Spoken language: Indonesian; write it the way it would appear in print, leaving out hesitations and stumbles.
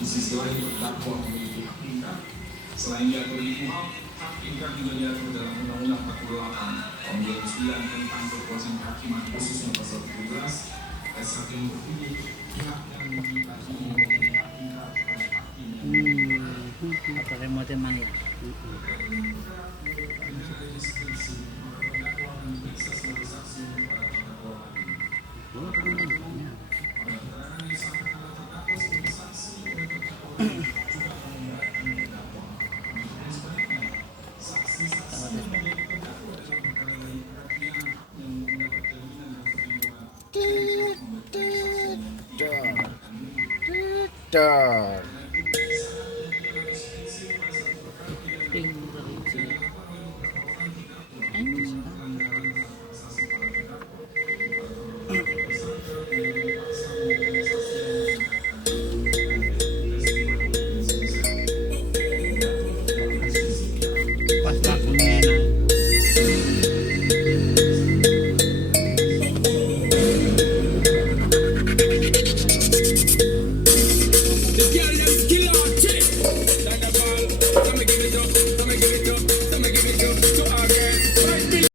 Di sisi lain terdakwa memiliki hak ingkar. Selain diatur di KUHP, hak ingkar juga diatur dalam Undang-Undang 48 tahun 2009 tentang kekuasaan kehakiman, khususnya pasal 17. Pasal yang berbunyi pihak yang dihakimi memiliki hak ingkar kepada hakim yang Atau remote mang ya. dengan ada deskripsi maka terdakwa akan diperiksa sebagai saksi untuk para terdakwa lain. Pada keterangan yang disampaikan oleh terdakwa sebagai saksi oleh terdakwa lain juga akan memberatkan terdakwa. Dan sebaliknya, saksi-saksi yang menjadi terdakwa dalam perkara lain yang mendapat jaminan dan perlindungan dari pihak memberikan kesaksian yang tidak memberatkan.